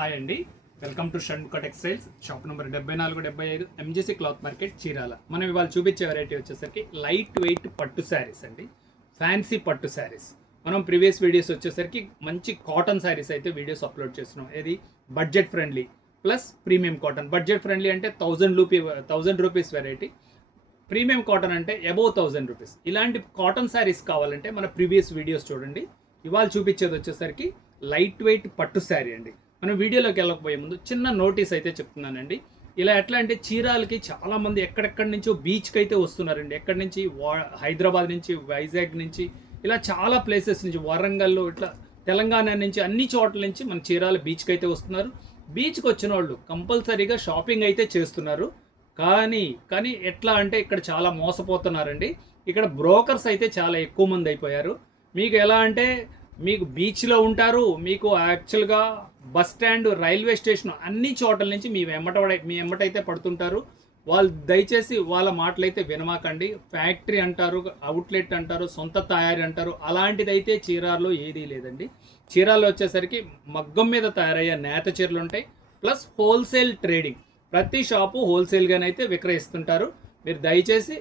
Hi అండి, welcome to Shanmukha textiles. Shop number 7475 MGC cloth market, Chirala. మనం ఇవాళ చూపించే వెరైటీ వచ్చేసరికి లైట్ వెయిట్ పట్టు శారీస్ అండి, ఫ్యాన్సీ పట్టు శారీస్. మనం ప్రీవియస్ వీడియోస్ వచ్చేసరికి మంచి కాటన్ శారీస్ అయితే వీడియోస్ అప్లోడ్ చేస్తున్నాం. ఇది budget friendly plus premium cotton. Budget friendly అంటే 1000 రూపీస్ వెరైటీ, ప్రీమియం కాటన్ అంటే అబౌవ్ 1000 రూపీస్. ఇలాంటి కాటన్ శారీస్ కావాలంటే మన ప్రీవియస్ వీడియోస్ చూడండి. ఇవాళ చూపించేది వచ్చేసరికి లైట్ వెయిట్ పట్టు శారీ అండి. మనం వీడియోలోకి వెళ్ళకపోయే ముందు చిన్న నోటీస్ అయితే చెప్తున్నానండి. ఇలా ఎట్లా అంటే చీరాలకి చాలామంది ఎక్కడెక్కడి నుంచో బీచ్కి అయితే వస్తున్నారండి. ఎక్కడి నుంచి, హైదరాబాద్ నుంచి, వైజాగ్ నుంచి, ఇలా చాలా ప్లేసెస్ నుంచి, వరంగల్, ఇట్లా తెలంగాణ నుంచి, అన్ని చోట్ల నుంచి మన చీరాల బీచ్కి అయితే వస్తున్నారు. బీచ్కి వచ్చిన వాళ్ళు కంపల్సరీగా షాపింగ్ అయితే చేస్తున్నారు. కానీ ఎట్లా అంటే ఇక్కడ చాలా మోసపోతున్నారండి. ఇక్కడ బ్రోకర్స్ అయితే చాలా ఎక్కువ మంది అయిపోయారు. మీకు ఎలా అంటే మీకు బీచ్లో ఉంటారు, మీకు యాక్చువల్గా బస్ స్టాండ్, రైల్వే స్టేషన్, అన్ని చోట్ల నుంచి మీ వెంబటైతే పడుతుంటారు. వాళ్ళు దయచేసి వాళ్ళ మాటలైతే వినమాకండి. ఫ్యాక్టరీ అంటారు, అవుట్లెట్ అంటారు, సొంత తయారీ అంటారు. అలాంటిదైతే చీరాల్లో ఏదీ లేదండి. చీరాల్లో వచ్చేసరికి మగ్గం మీద తయారయ్యే నేత చీరలు ఉంటాయి, ప్లస్ హోల్సేల్ ట్రేడింగ్. ప్రతి షాపు హోల్సేల్గానైతే విక్రయిస్తుంటారు. మీరు దయచేసి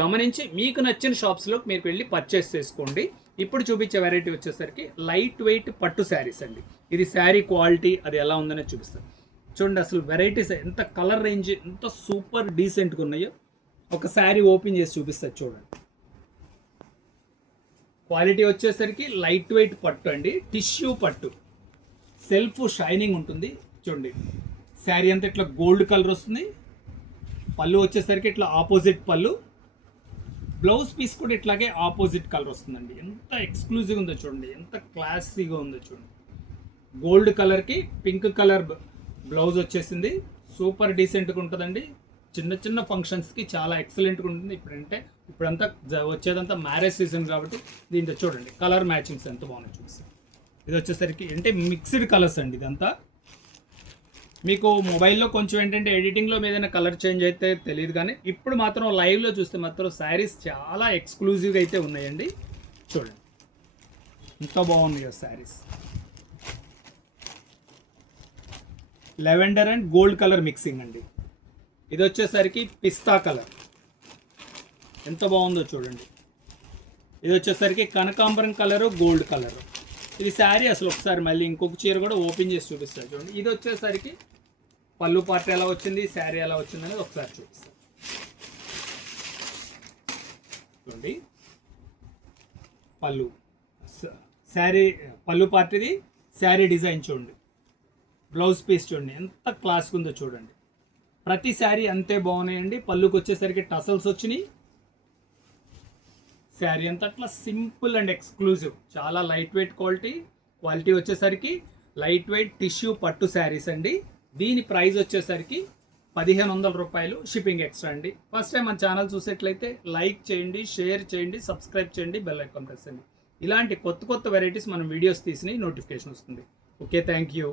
గమనించి మీకు నచ్చిన షాప్స్లో మీరు వెళ్ళి పర్చేస్ చేసుకోండి. ఇప్పుడు చూపించే వెరైటీ వచ్చేసరికి లైట్ వెయిట్ పట్టు శారీస్ అండి. ఇది శారీ క్వాలిటీ అది ఎలా ఉందనే చూపిస్తాను. చూడండి, అసలు వెరైటీస్ ఎంత, కలర్ రేంజ్ ఎంత సూపర్ డీసెంట్గా ఉన్నాయో. ఒక శారీ ఓపెన్ చేసి చూపిస్తుంది చూడండి. క్వాలిటీ వచ్చేసరికి లైట్ వెయిట్ పట్టు అండి, టిష్యూ పట్టు, సెల్ఫ్ షైనింగ్ ఉంటుంది. చూడండి, శారీ అంతా ఇట్లా గోల్డ్ కలర్ వస్తుంది. పళ్ళు వచ్చేసరికి ఇట్లా ఆపోజిట్ పళ్ళు, బ్లౌజ్ పీస్ కూడా ఇట్లాగే ఆపోజిట్ కలర్ వస్తుందండి. ఎంత ఎక్స్క్లూజివ్ ఉందో చూడండి, ఎంత క్లాసీగా ఉందో చూడండి. గోల్డ్ కలర్కి పింక్ కలర్ బ్లౌజ్ వచ్చేసింది. సూపర్ డీసెంట్గా ఉంటుందండి. చిన్న చిన్న ఫంక్షన్స్కి చాలా ఎక్సలెంట్గా ఉంటుంది. ఇప్పుడంతా వచ్చేదంతా మ్యారేజ్ సీజన్ కాబట్టి దీంట్లో చూడండి కలర్ మ్యాచింగ్స్ ఎంత బాగున్నాయి చూపిస్తాను. ఇది వచ్చేసరికి అంటే మిక్స్డ్ కలర్స్ అండి. ఇదంతా మీకు మొబైల్లో కొంచెం ఏంటంటే ఎడిటింగ్లో ఏదైనా కలర్ చేంజ్ అయితే తెలియదు, కానీ ఇప్పుడు మాత్రం లైవ్లో చూస్తే మాత్రం శారీస్ చాలా ఎక్స్క్లూజివ్గా అయితే ఉన్నాయండి. చూడండి ఎంత బాగుంది కదా saris. Lavender and gold colour mixing అండి. ఇది వచ్చేసరికి పిస్తా కలర్, ఎంత బాగుందో చూడండి. ఇది వచ్చేసరికి కనకాంబరం కలరు, గోల్డ్ కలరు. ఇది శారీ అసలు ఒకసారి మళ్ళీ ఇంకొక చీర కూడా ఓపెన్ చేసి చూపిస్తారు చూడండి. ఇది వచ్చేసరికి పళ్ళు పార్ట్ ఎలా వచ్చింది, శారీ ఎలా వచ్చింది అనేది ఒకసారి చూపిస్తాను చూడండి. పళ్ళు శారీ, పళ్ళు పార్ట్ ఇది, శారీ డిజైన్ చూడండి, బ్లౌజ్ పీస్ చూడండి ఎంత క్లాస్గా ఉందో చూడండి. ప్రతి శారీ అంతే బాగున్నాయండి. పళ్ళుకి వచ్చేసరికి టసల్స్ వచ్చినాయి. శారీ అంతా అట్లా సింపుల్ అండ్ ఎక్స్క్లూజివ్, చాలా లైట్ వెయిట్ క్వాలిటీ వచ్చేసరికి లైట్ వెయిట్ టిష్యూ పట్టు శారీస్ అండి. దీని ప్రైస్ వచ్చేసరికి 1500 రూపాయలు, షిప్పింగ్ ఎక్స్ట్రా అండి. ఫస్ట్ టైం మన ఛానల్ చూసేట్లయితే లైక్ చేయండి, షేర్ చేయండి, సబ్స్క్రైబ్ చేయండి, బెల్ ఐకాన్ ప్రెస్ చేయండి. ఇలాంటి కొత్త వెరైటీస్ మనం వీడియోస్ తీసినాయి నోటిఫికేషన్ వస్తుంది. Okay, thank you.